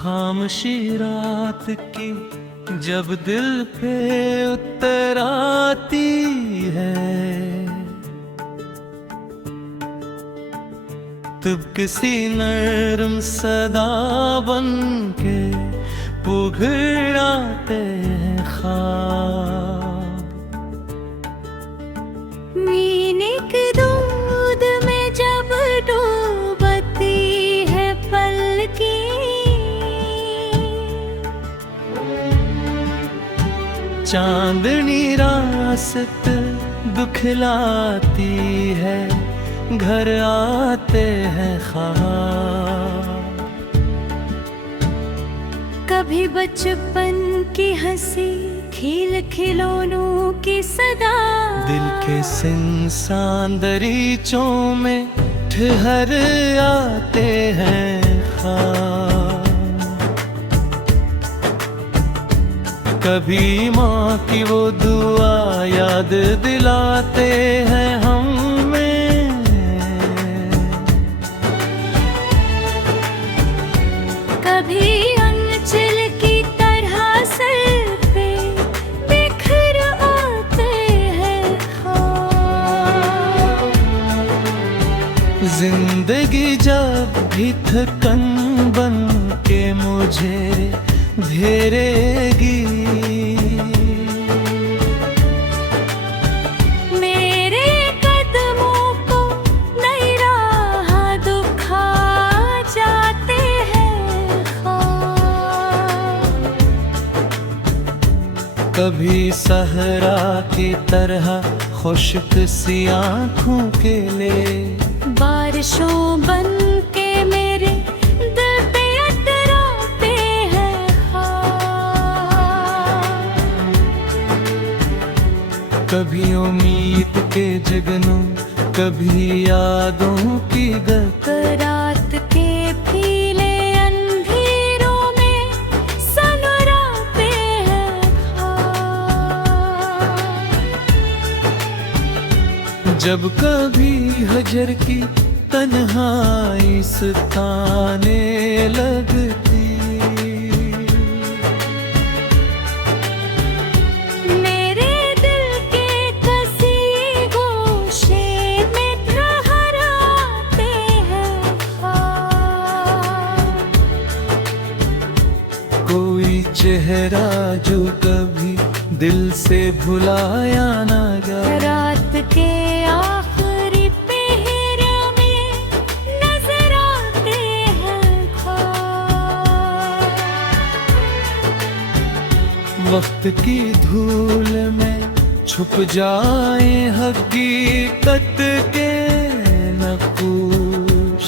खामोशी रात की जब दिल पे उतर आती है, तब किसी नरम सदा बन के पुघराते हैं ख्वाब। मीने के दूध में जब डूबती है पलकी, चांदनी रास्त दुखलाती है, घर आते हैं ख्वाब। कभी बचपन की हंसी, खिल खिलौनों की सदा, दिल के सिंसान दरीचों में ठहर आते हैं ख्वाब। कभी माँ की वो दुआ याद दिलाते हैं हमें, कभी अंचल की तरह सर पे बिखर आते हैं ख्वाब। जिंदगी जब भी थकन बन के मुझे घेरेगी, मेरे कदमों को नई राह दिखा जाते हैं ख्वाब। कभी सहरा की तरह खुश्क सी आँखों के लिए, बारिशों बन के मेरे दिल पे अतराते हैं ख्वाब। कभी उम्मीद के जगनों, कभी यादों की रात के फीले अंधेरों में सनराते हैं ख्वाब। जब कभी हजर की तन्हाई सताने लगती, मेरे दिल के कसी गोशे में ठहराते हैं ख्वाब। कोई चेहरा जो कभी दिल से भुलाया ना गया, रात के आखिरी पहर में नजर आते हैं ख्वाब। वक्त की धूल में छुप जाए हकीकत के नक्श,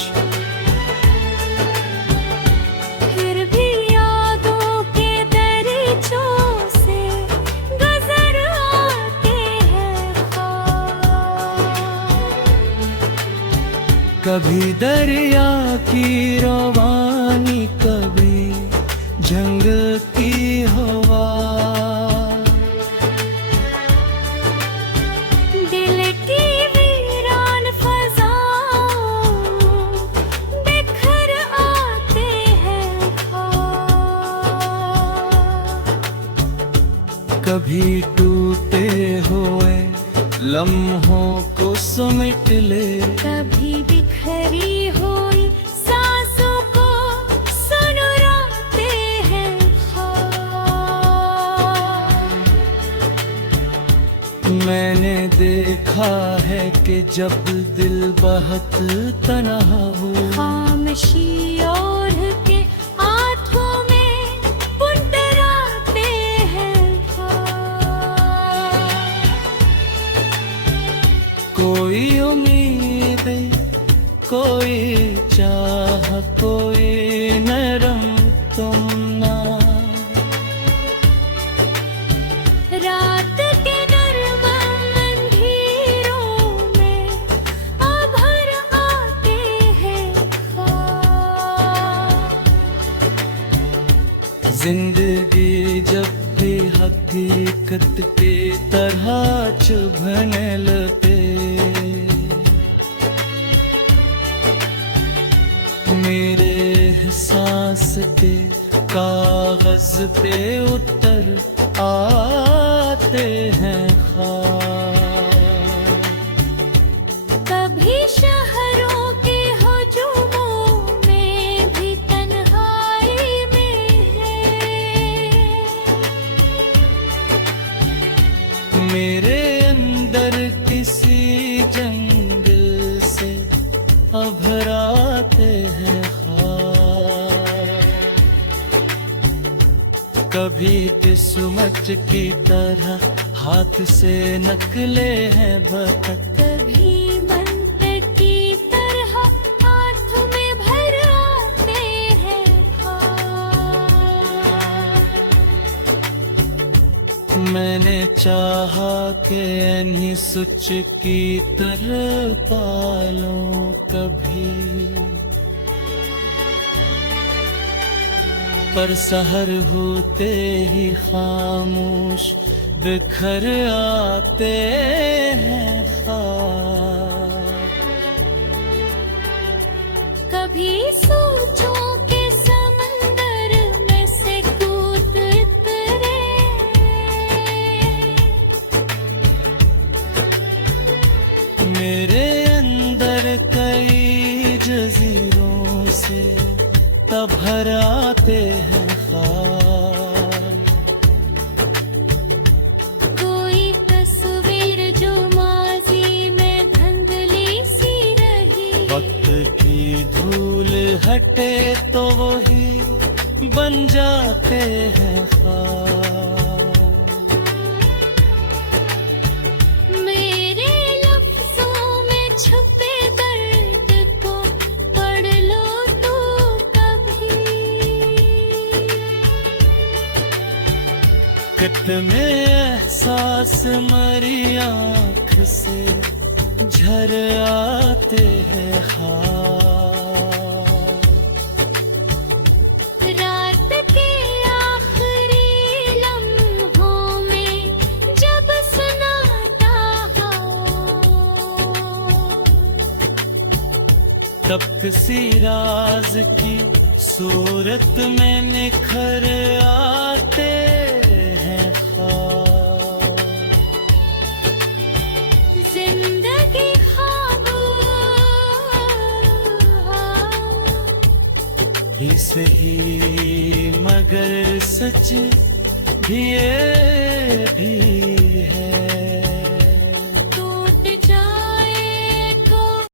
फिर भी यादों के दरीचों से गुजर आते हैं ख्वाब। कभी दरिया की रवानी, कभी जंगल की हवा, दिल की वीरान फज़ाओं बिखर आते हैं ख्वाब। कभी टूटे हुए लम्हों को समेट ले, कभी बिखरी हुई सांसों को सुनराते हैं ख्वाब। मैंने देखा है कि जब दिल बहुत तन्हा हो, खामोशी ओढ़ के आँखों में बुनराते हैं ख्वाब। कोई उम्मीद, कोई चाह, कोई नरम तुमना, रात के नरम अंधेरों में आभर आते हैं ख्वाब। जिंदगी जब भी हकीकत की तरह चुभने लगे, मेरे एहसास के कागज पे उतर आते हैं ख्वाब। कभी शहरों के हजूमों में भी तन्हाई में है। मेरे अंदर किसी जंगल से अभराते हैं ख्वाब। कभी किस्मत की तरह हाथ से नकले हैं बतख। कभी मंत्र की तरह हाथ में भर आते हैं ख्वाब। मैंने चाहा कि नहीं सुच की तरह पालूं कभी, पर सहर होते ही खामोश बिखर आते हैं ख्वाब। कभी सोचों के समंदर में से कूद उतरे। मेरे अंदर कई जजीरों से तब भर आते हैं ख्वाब। कोई तस्वीर जो माजी में धुंधली सी रही। वक्त की धूल हटे तो वही बन जाते हैं ख्वाब। मेरे लफ्जों में छुपे दर्द को पढ़ लो तो कभी। कितने एहसास मरी आँख से झर आते हैं ख्वाब। रात के आखिरी लम्हों में जब सुनाता हो, तब किसी राज की सूरत में निखर आते हैं ख्वाब। जिंदगी ख्वाब ही सही मगर सच भी ये भी